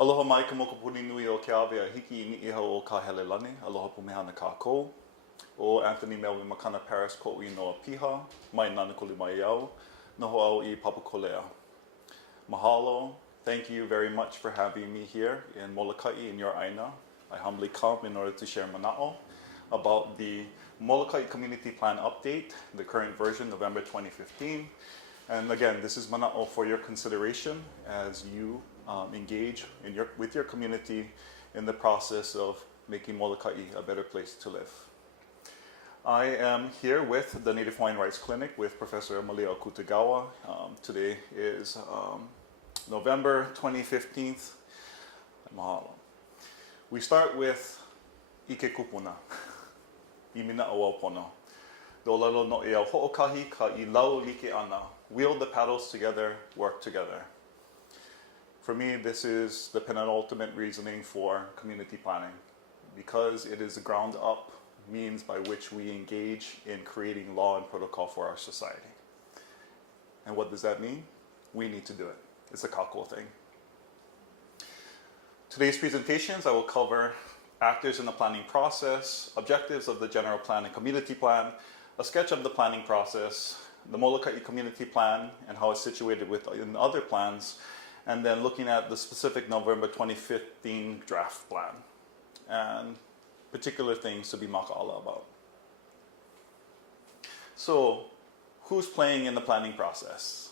Aloha mai ka mokopuni nui o ke awe a hiki I ni iho o ka hele lani. Aloha pumehana ka kou. O Anthony Melvin Makana Paris ko ui noa piha. Mai nanakuli mai iau. Noho au I Papakolea. Mahalo. Thank you very much for having me here in Molokai in your aina. I humbly come in order to share mana'o about the Molokai Community Plan Update, the current version, November 2015. And again, this is mana'o for your consideration as you engage with your community in the process of making Molokai a better place to live. I am here with the Native Hawaiian Rights Clinic with Professor Malia Kutagawa. Today is November 2015. Mahalo. We start with Ike Kupuna, Imina Awapono. Dolalo no e au ho'okahi ka I lau like ana. Wield the paddles together, work together. For me, this is the penultimate reasoning for community planning, because it is the ground up means by which we engage in creating law and protocol for our society. And what does that mean? We need to do it. It's a kako thing. Today's presentations, I will cover actors in the planning process, objectives of the general plan and community plan, a sketch of the planning process, the Molokai community plan and how it's situated within other plans, and then looking at the specific November 2015 draft plan and particular things to be maka'ala about. So, who's playing in the planning process?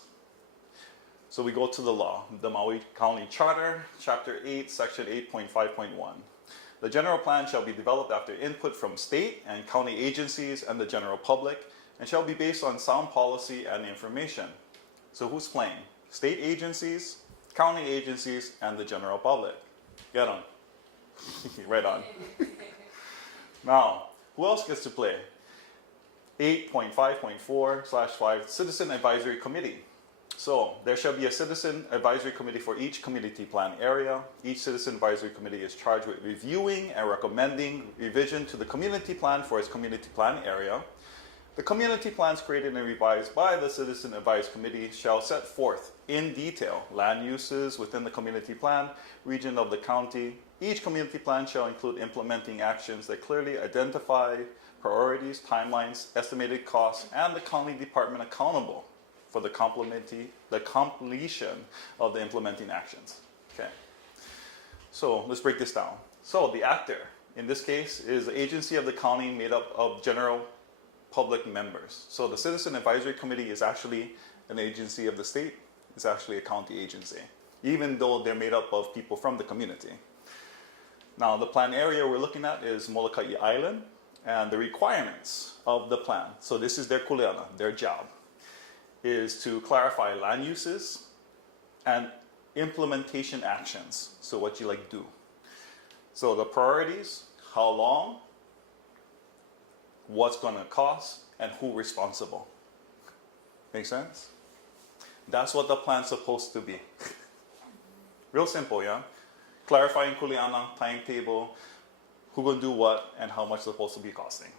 So we go to the law, the Maui County Charter, Chapter 8, Section 8.5.1. The general plan shall be developed after input from state and county agencies and the general public, and shall be based on sound policy and information. So who's playing? State agencies, county agencies, and the general public. Get on. Right on. Now, who else gets to play? 8.5.4/5 Citizen Advisory Committee. So there shall be a citizen advisory committee for each community plan area. Each citizen advisory committee is charged with reviewing and recommending revision to the community plan for its community plan area. The community plans created and revised by the citizen advisory committee shall set forth in detail land uses within the community plan, region of the county. Each community plan shall include implementing actions that clearly identify priorities, timelines, estimated costs, and the county department accountable for the completion of the implementing actions. Okay. So let's break this down. So the actor, in this case, is the agency of the county made up of general public members. So the Citizen Advisory Committee is actually an agency of the state. It's actually a county agency, even though they're made up of people from the community. Now, the plan area we're looking at is Molokai Island, and the requirements of the plan. So this is their kuleana, their job, is to clarify land uses and implementation actions. So what you do. So the priorities, how long, what's going to cost, and who responsible. Make sense? That's what the plan's supposed to be. Real simple, yeah? Clarifying kuleana, timetable, who gonna do what, and how much it's supposed to be costing.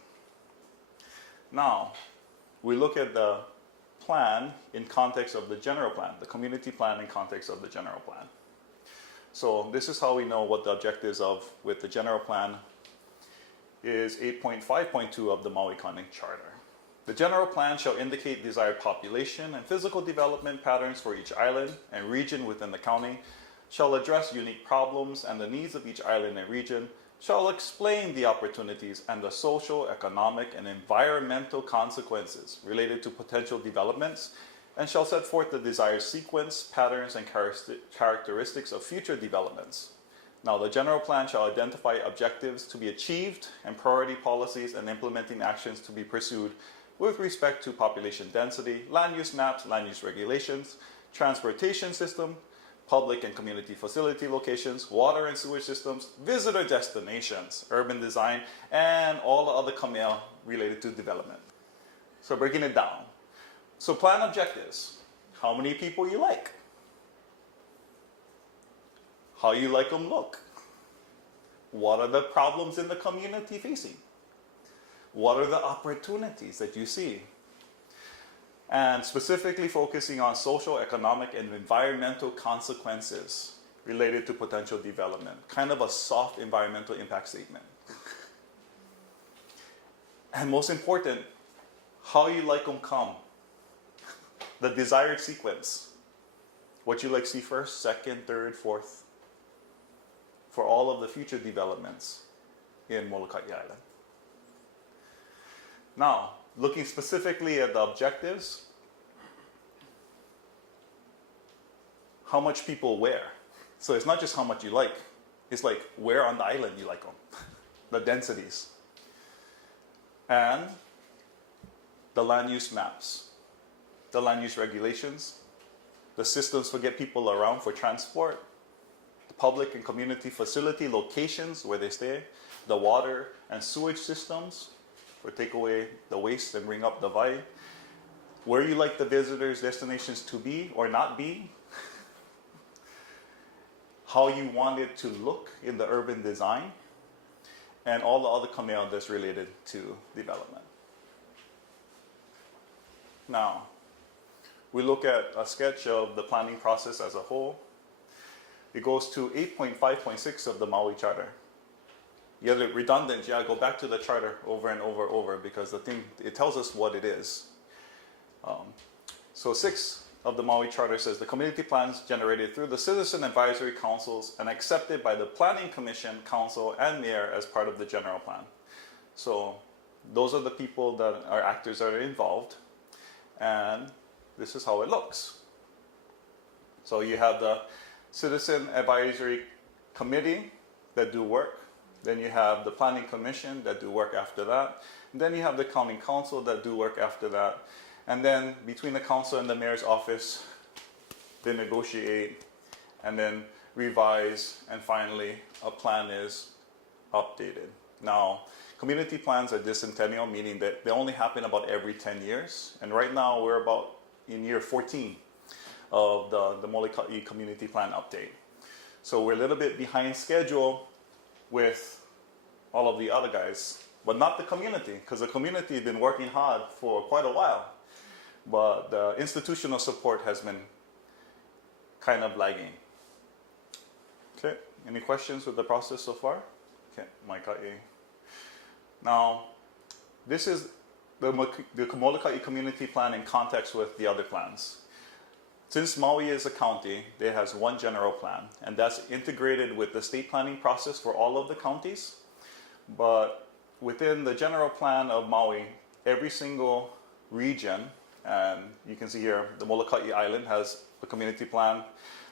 Now, we look at the plan in context of the general plan, the community plan in context of the general plan. So this is how we know what the objectives of with the general plan is 8.5.2 of the Maui County Charter. The general plan shall indicate desired population and physical development patterns for each island and region within the county, shall address unique problems and the needs of each island and region, shall explain the opportunities and the social, economic, and environmental consequences related to potential developments, and shall set forth the desired sequence, patterns, and characteristics of future developments. Now, the general plan shall identify objectives to be achieved and priority policies and implementing actions to be pursued with respect to population density, land use maps, land use regulations, transportation system, public and community facility locations, water and sewage systems, visitor destinations, urban design, and all the other kamea related to development. So breaking it down. So plan objectives. How many people you like? How you like them look? What are the problems in the community facing? What are the opportunities that you see? And specifically focusing on social, economic, and environmental consequences related to potential development. Kind of a soft environmental impact statement. And most important, how you like them come. The desired sequence. What you like see first, second, third, fourth. For all of the future developments in Molokai Island. Now, looking specifically at the objectives, how much people where. So it's not just how much you like, it's like where on the island you like them, the densities. And the land use maps, the land use regulations, the systems to get people around for transport, the public and community facility locations where they stay, the water and sewage systems for take away the waste and bring up the vai, where you like the visitors' destinations to be or not be, how you want it to look in the urban design, and all the other kamea that's related to development. Now, we look at a sketch of the planning process as a whole. It goes to 8.5.6 of the Maui Charter. You have it redundant, go back to the charter over and over because it tells us what it is. So 6 of the Maui Charter says the community plans generated through the Citizen Advisory Councils and accepted by the Planning Commission, Council, and Mayor as part of the general plan. So those are the people that are actors that are involved, and this is how it looks. So you have the Citizen Advisory Committee that do work, then you have the Planning Commission that do work after that, and then you have the County Council that do work after that. And then between the council and the mayor's office, they negotiate and then revise, and finally a plan is updated. Now, community plans are decennial, meaning that they only happen about every 10 years. And right now we're about in year 14 of the Molokai community plan update. So we're a little bit behind schedule with all of the other guys, but not the community, because the community has been working hard for quite a while. But the institutional support has been kind of lagging. Okay, any questions with the process so far? Okay, Micah A. Now, this is the Molokai community plan in context with the other plans. Since Maui is a county, it has one general plan, and that's integrated with the state planning process for all of the counties. But within the general plan of Maui, every single region, and you can see here, the Molokai Island has a community plan.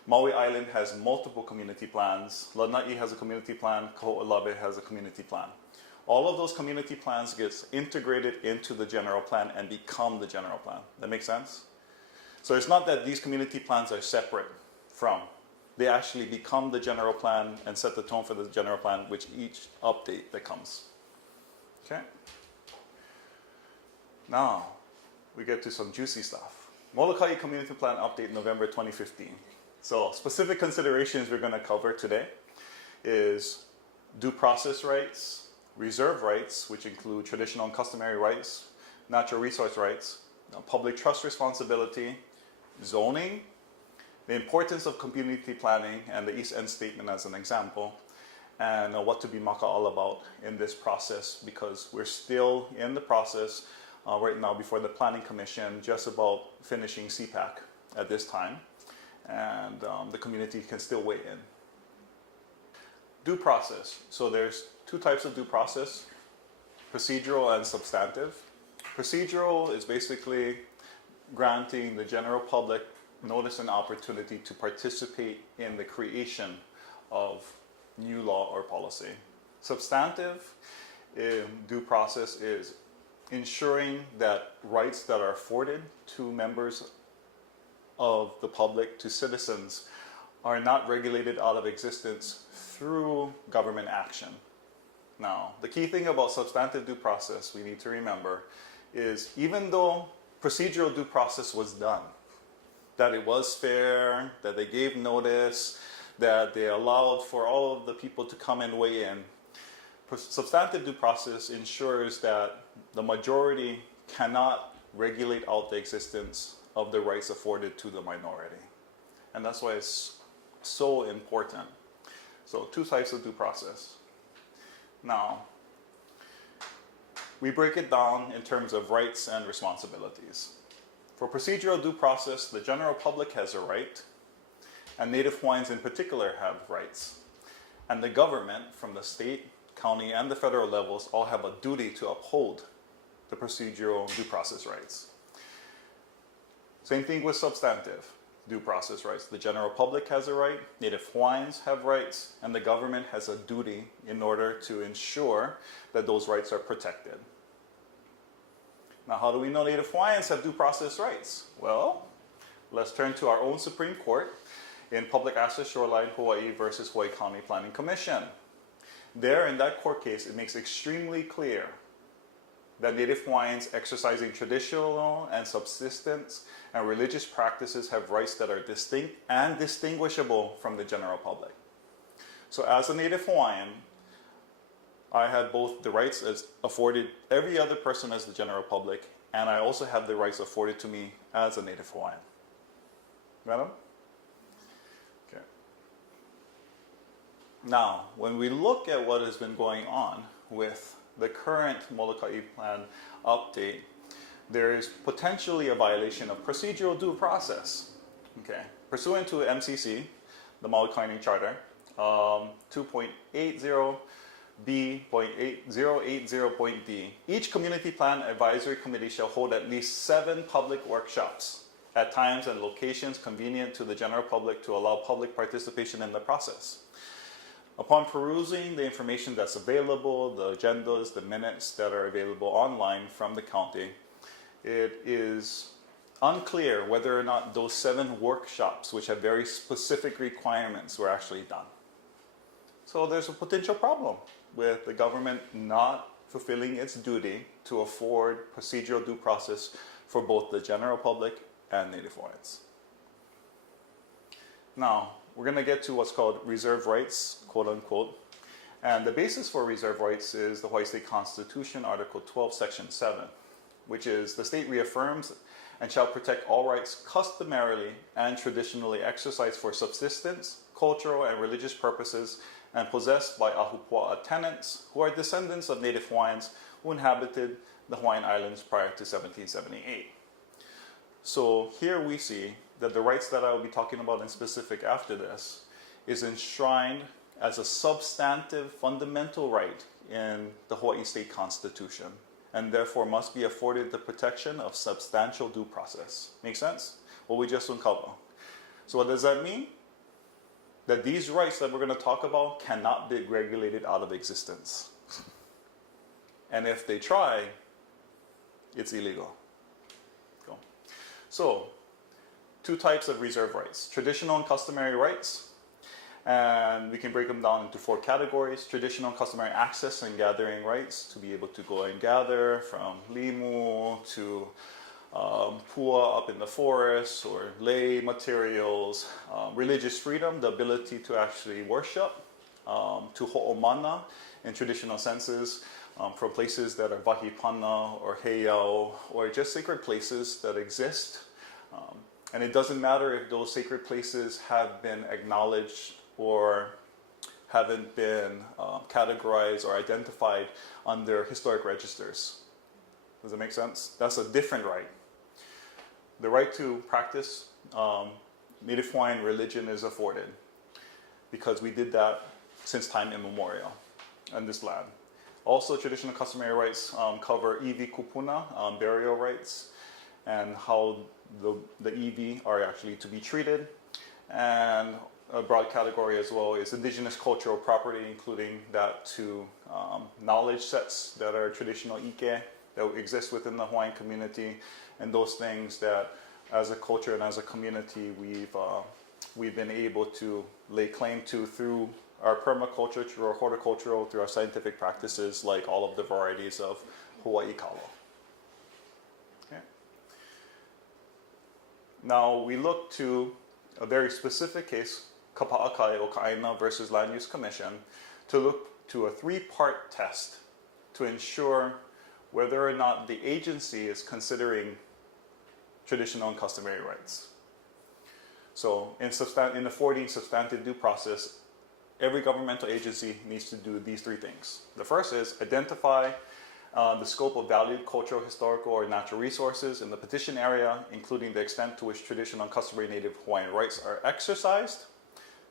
Maui Island has multiple community plans. Lanai has a community plan. Kaho'olawe has a community plan. All of those community plans gets integrated into the general plan and become the general plan. That makes sense? So it's not that these community plans are separate from. They actually become the general plan and set the tone for the general plan, which each update that comes. Okay? Now, we get to some juicy stuff. Molokai Community Plan Update November 2015. So specific considerations we're going to cover today is due process rights, reserve rights, which include traditional and customary rights, natural resource rights, public trust responsibility, zoning, the importance of community planning, and the East End Statement as an example, and what to be maka all about in this process, because we're still in the process right now before the Planning Commission, just about finishing CPAC at this time, and the community can still weigh in. Due process. So there's 2 types of due process, procedural and substantive. Procedural is basically granting the general public notice and opportunity to participate in the creation of new law or policy. Substantive due process is ensuring that rights that are afforded to members of the public, to citizens, are not regulated out of existence through government action. Now, the key thing about substantive due process we need to remember is even though procedural due process was done, that it was fair, that they gave notice, that they allowed for all of the people to come and weigh in, substantive due process ensures that the majority cannot regulate out the existence of the rights afforded to the minority. And that's why it's So important. So 2 types of due process. Now, we break it down in terms of rights and responsibilities. For procedural due process, the general public has a right, and Native Hawaiians in particular have rights. And the government, from the state, county, and the federal levels, all have a duty to uphold the procedural due process rights. Same thing with substantive due process rights. The general public has a right, Native Hawaiians have rights, and the government has a duty in order to ensure that those rights are protected. Now, how do we know Native Hawaiians have due process rights? Well, let's turn to our own Supreme Court in Public Access Shoreline Hawaii versus Hawaii County Planning Commission. There, in that court case, it makes extremely clear that Native Hawaiians exercising traditional and subsistence and religious practices have rights that are distinct and distinguishable from the general public. So as a Native Hawaiian, I have both the rights as afforded every other person as the general public, and I also have the rights afforded to me as a Native Hawaiian. Madam? Okay. Now, when we look at what has been going on with the current Molokai plan update, there is potentially a violation of procedural due process. Okay. Pursuant to MCC, the Molokai Charter, 2.80B.8080.D, each community plan advisory committee shall hold at least 7 public workshops at times and locations convenient to the general public to allow public participation in the process. Upon perusing the information that's available, the agendas, the minutes that are available online from the county, it is unclear whether or not those 7 workshops, which have very specific requirements, were actually done. So there's a potential problem with the government not fulfilling its duty to afford procedural due process for both the general public and Native Hawaiians. Now, we're going to get to what's called reserve rights, quote unquote. And the basis for reserve rights is the Hawaii State Constitution, Article 12, Section 7, which is the state reaffirms and shall protect all rights customarily and traditionally exercised for subsistence, cultural, and religious purposes and possessed by Ahupua'a tenants who are descendants of Native Hawaiians who inhabited the Hawaiian Islands prior to 1778. So here we see that the rights that I will be talking about in specific after this is enshrined as a substantive fundamental right in the Hawaii State Constitution and therefore must be afforded the protection of substantial due process. Make sense? What we just uncovered. So what does that mean? That these rights that we're going to talk about cannot be regulated out of existence. And if they try, it's illegal. Cool. So, 2 types of reserve rights: traditional and customary rights, and we can break them down into 4 categories: traditional and customary access and gathering rights, to be able to go and gather from limu to pua up in the forest, or lay materials; religious freedom, the ability to actually worship, to ho'omana in traditional senses, from places that are wahipana or heiau, or just sacred places that exist. And it doesn't matter if those sacred places have been acknowledged or haven't been categorized or identified under historic registers. Does that make sense? That's a different right. The right to practice Native Hawaiian religion is afforded because we did that since time immemorial on this land. Also, traditional customary rights cover iwi kupuna, burial rights, and how the iwi are actually to be treated. And a broad category as well is indigenous cultural property, including that to knowledge sets that are traditional ike that exist within the Hawaiian community, and those things that as a culture and as a community we've been able to lay claim to through our permaculture, through our horticultural, through our scientific practices, like all of the varieties of Hawaii kalo. Okay. Now we look to a very specific case, Kapa'akai o Ka'aina versus Land Use Commission, to look to a 3-part test to ensure whether or not the agency is considering traditional and customary rights. So in affording substantive due process, every governmental agency needs to do these three things. The first is identify the scope of valued cultural, historical, or natural resources in the petition area, including the extent to which traditional and customary Native Hawaiian rights are exercised.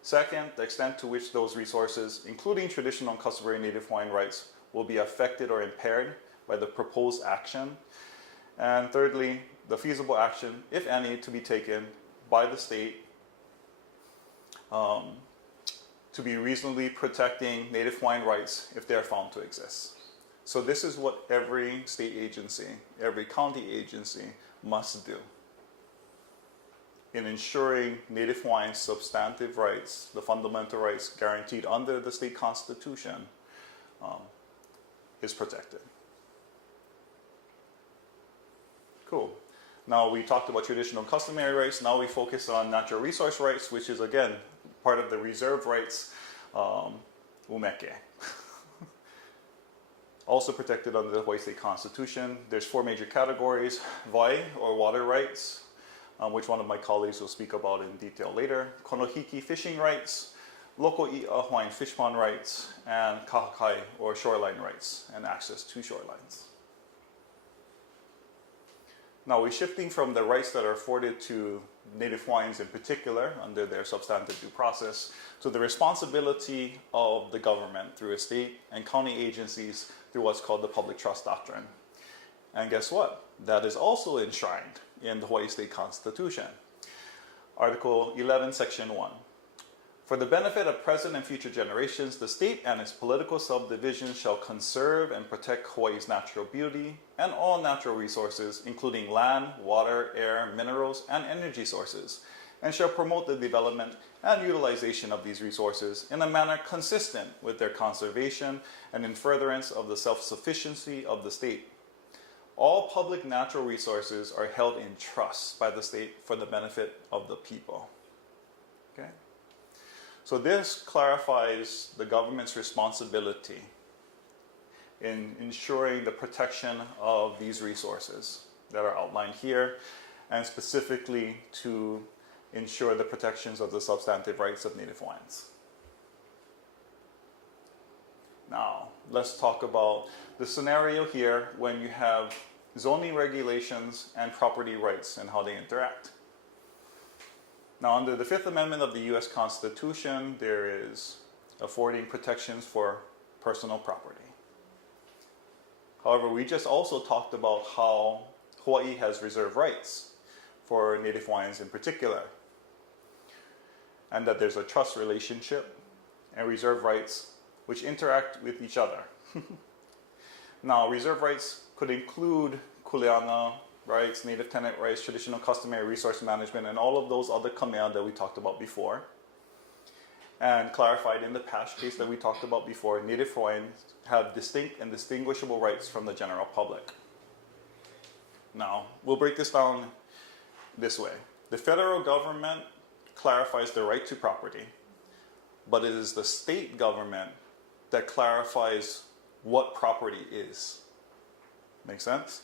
Second, the extent to which those resources, including traditional and customary Native Hawaiian rights, will be affected or impaired by the proposed action. And thirdly, the feasible action, if any, to be taken by the state to be reasonably protecting Native Hawaiian rights if they are found to exist. So this is what every state agency, every county agency must do in ensuring Native Hawaiian substantive rights, the fundamental rights guaranteed under the state constitution, is protected. Cool. Now we talked about traditional and customary rights. Now we focus on natural resource rights, which is again part of the reserve rights, umeke. Also protected under the Hawaii State Constitution. There's 4 major categories: vai, or water rights, which one of my colleagues will speak about in detail later; konohiki, fishing rights; local i'a, Hawaiian fish pond rights; and kahakai, or shoreline rights, and access to shorelines. Now we're shifting from the rights that are afforded to Native Hawaiians in particular under their substantive due process to the responsibility of the government through its state and county agencies through what's called the public trust doctrine. And guess what? That is also enshrined in the Hawaii State Constitution. Article 11, Section 1. For the benefit of present and future generations, the state and its political subdivisions shall conserve and protect Hawaii's natural beauty and all natural resources, including land, water, air, minerals, and energy sources, and shall promote the development and utilization of these resources in a manner consistent with their conservation and in furtherance of the self-sufficiency of the state. All public natural resources are held in trust by the state for the benefit of the people. Okay? So this clarifies the government's responsibility in ensuring the protection of these resources that are outlined here, and specifically to ensure the protections of the substantive rights of Native Hawaiians. Now, let's talk about the scenario here when you have zoning regulations and property rights and how they interact. Now, under the Fifth Amendment of the U.S. Constitution, there is affording protections for personal property. However, we just also talked about how Hawaii has reserved rights for Native Hawaiians in particular, and that there's a trust relationship and reserve rights which interact with each other. Now, reserve rights could include kuleana rights, native tenant rights, traditional customary resource management, and all of those other kamea that we talked about before. And clarified in the Pash case that we talked about before, Native Hawaiians have distinct and distinguishable rights from the general public. Now, we'll break this down this way. The federal government clarifies the right to property, but it is the state government that clarifies what property is. Make sense?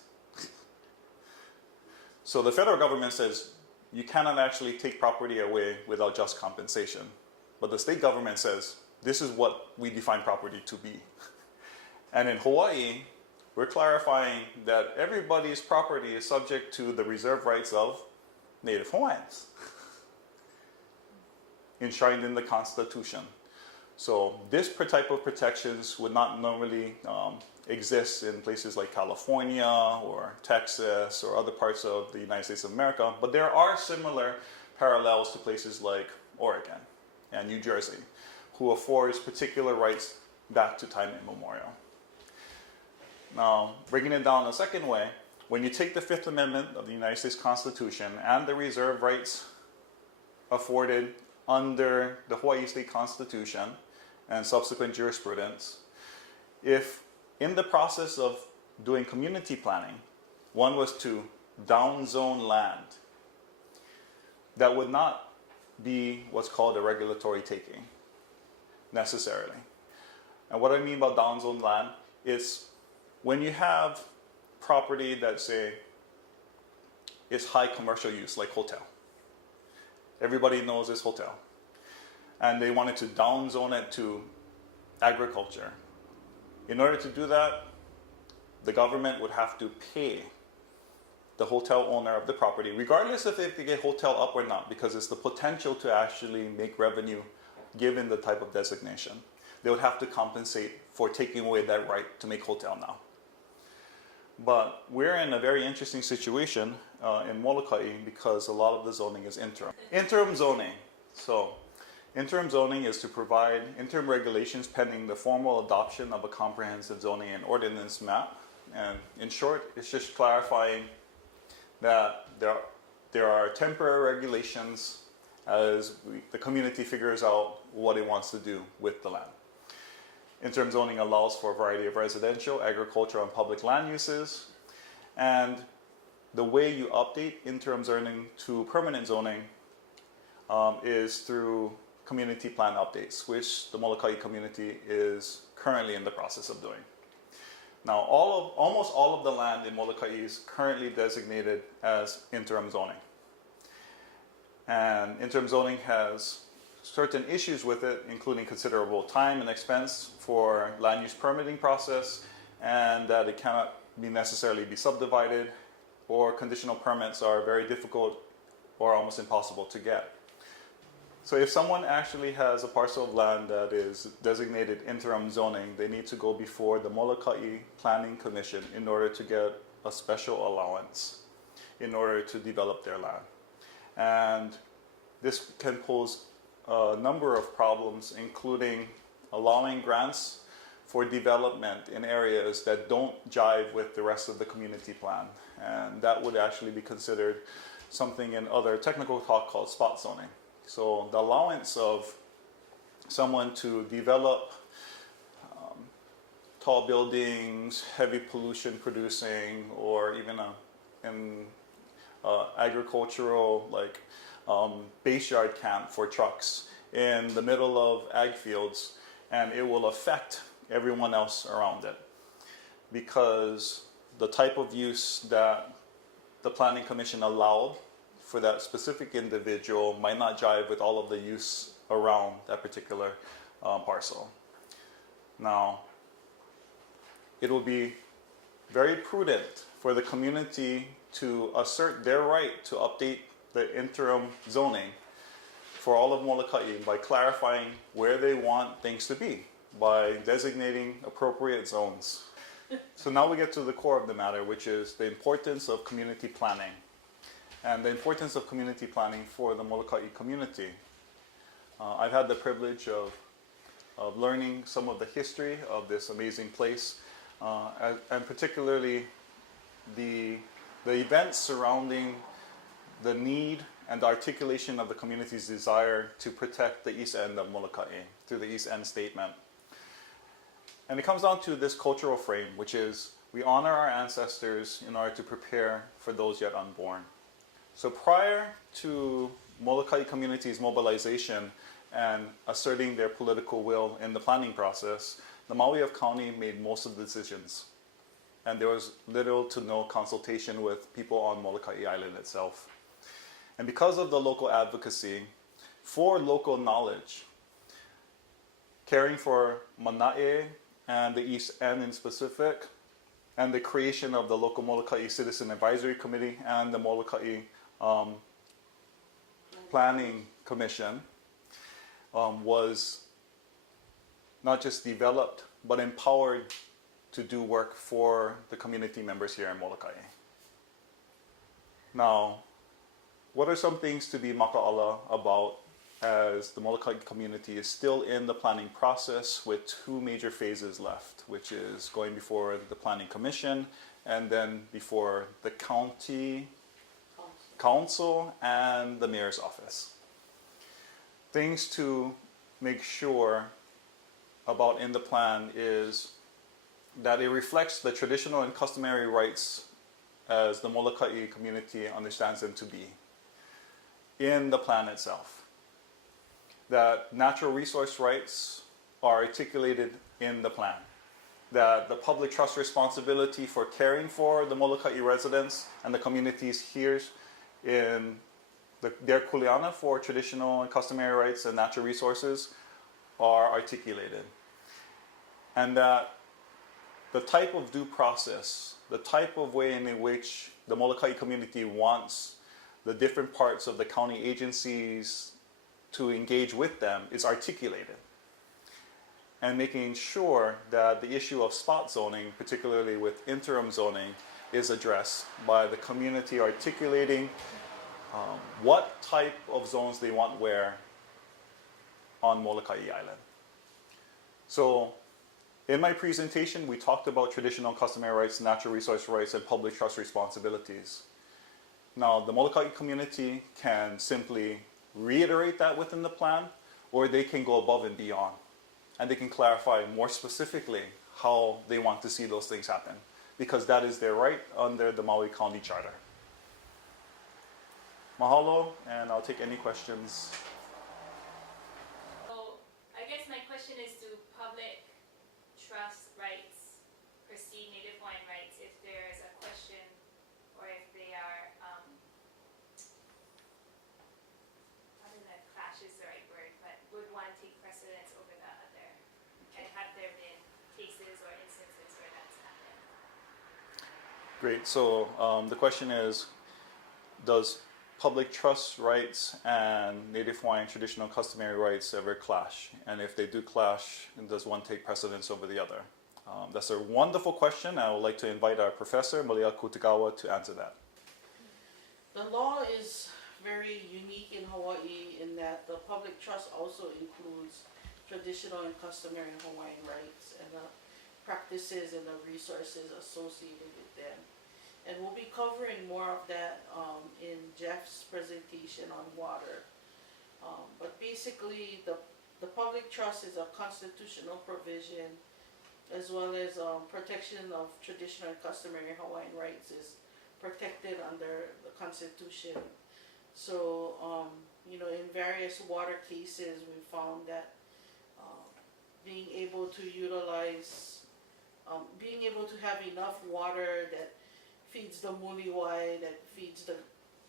So the federal government says you cannot actually take property away without just compensation. But the state government says this is what we define property to be. And in Hawaii, we're clarifying that everybody's property is subject to the reserve rights of Native Hawaiians, enshrined in the Constitution. So this type of protections would not normally exist in places like California or Texas or other parts of the United States of America, but there are similar parallels to places like Oregon and New Jersey, who affords particular rights back to time immemorial. Now, breaking it down a second way, when you take the Fifth Amendment of the United States Constitution and the reserve rights afforded under the Hawaii State Constitution and subsequent jurisprudence, if in the process of doing community planning, one was to downzone land, that would not be what's called a regulatory taking, necessarily. And what I mean by downzone land is when you have property that, say, is high commercial use, like hotel, Everybody knows this hotel. And they wanted to downzone it to agriculture. In order to do that, the government would have to pay the hotel owner of the property, regardless if they get hotel up or not, because it's the potential to actually make revenue given the type of designation. They would have to compensate for taking away that right to make hotel now. But we're in a very interesting situation in Molokai because a lot of the zoning is interim. Interim zoning. So, interim zoning is to provide interim regulations pending the formal adoption of a comprehensive zoning and ordinance map. And in short, it's just clarifying that there are temporary regulations as the community figures out what it wants to do with the land. Interim zoning allows for a variety of residential, agricultural, and public land uses. And the way you update interim zoning to permanent zoning is through community plan updates, which the Molokai community is currently in the process of doing. Now, almost all of the land in Molokai is currently designated as interim zoning. And interim zoning has certain issues with it, including considerable time and expense for land use permitting process, and that it cannot necessarily be subdivided, or conditional permits are very difficult or almost impossible to get. So if someone actually has a parcel of land that is designated interim zoning, they need to go before the Molokai Planning Commission in order to get a special allowance in order to develop their land. And this can pose a number of problems, including allowing grants for development in areas that don't jive with the rest of the community plan. And that would actually be considered something in other technical talk called spot zoning. So the allowance of someone to develop tall buildings, heavy pollution producing, or even an agricultural base yard camp for trucks in the middle of ag fields, and it will affect everyone else around it because the type of use that the Planning Commission allowed for that specific individual might not jive with all of the use around that particular parcel. Now, it will be very prudent for the community to assert their right to update the interim zoning for all of Molokai by clarifying where they want things to be, by designating appropriate zones. So now we get to the core of the matter, which is the importance of community planning. And the importance of community planning for the Molokai community. I've had the privilege of learning some of the history of this amazing place, and particularly the events surrounding the need and the articulation of the community's desire to protect the east end of Molokai through the East End Statement. And it comes down to this cultural frame, which is we honor our ancestors in order to prepare for those yet unborn. So prior to Molokai community's mobilization and asserting their political will in the planning process, the Maui of County made most of the decisions. And there was little to no consultation with people on Molokai Island itself. And because of the local advocacy for local knowledge, caring for Manae and the East End in specific, and the creation of the local Molokai Citizen Advisory Committee and the Molokai Planning Commission was not just developed, but empowered to do work for the community members here in Molokai. Now, what are some things to be maka'ala about as the Molokai community is still in the planning process with two major phases left, which is going before the Planning Commission and then before the county council and the mayor's office. Things to make sure about in the plan is that it reflects the traditional and customary rights as the Molokai community understands them to be in the plan itself. That natural resource rights are articulated in the plan. That the public trust responsibility for caring for the Molokai residents and the communities here in their kuleana for traditional and customary rights and natural resources are articulated. And that the type of due process, the type of way in which the Molokai community wants the different parts of the county agencies to engage with them is articulated. And making sure that the issue of spot zoning, particularly with interim zoning, is addressed by the community articulating what type of zones they want where on Molokai Island. So in my presentation, we talked about traditional and customary rights, natural resource rights, and public trust responsibilities. Now, the Molokai community can simply reiterate that within the plan, or they can go above and beyond. And they can clarify more specifically how they want to see those things happen, because that is their right under the Maui County Charter. Mahalo, and I'll take any questions. So I guess my question is, do public trust rights precede Native Hawaiian rights if there's a question, or if they are, I don't know if clash is the right word, but would one take precedence over the other? And have there been cases or instances where that's happened? Great, so the question is, does public trust rights and Native Hawaiian traditional customary rights ever clash? And if they do clash, does one take precedence over the other? That's a wonderful question. I would like to invite our professor, Malia Kutagawa, to answer that. The law is very unique in Hawaii in that the public trust also includes traditional and customary Hawaiian rights and the practices and the resources associated with them. And we'll be covering more of that in Jeff's presentation on water. But basically, the public trust is a constitutional provision, as well as protection of traditional and customary Hawaiian rights is protected under the Constitution. So, in various water cases, we found that being able to utilize, being able to have enough water that feeds the muliwai, that feeds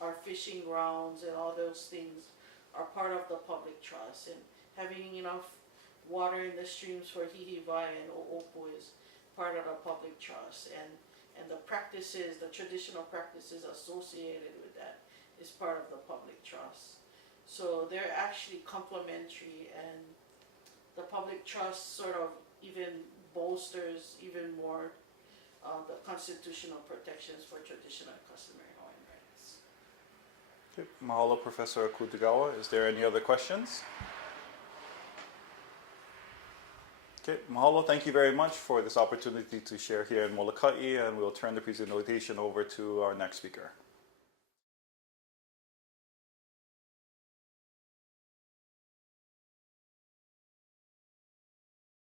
our fishing grounds, and all those things are part of the public trust. And having enough water in the streams for hihiwai and o'opu is part of the public trust. And the practices, the traditional practices associated with that is part of the public trust. So they're actually complementary, and the public trust sort of even bolsters even more the constitutional protections for traditional and customary Hawaiian rights. Okay. Mahalo, Professor Kutagawa. Is there any other questions? Okay, mahalo, thank you very much for this opportunity to share here in Molokai, and we'll turn the presentation over to our next speaker.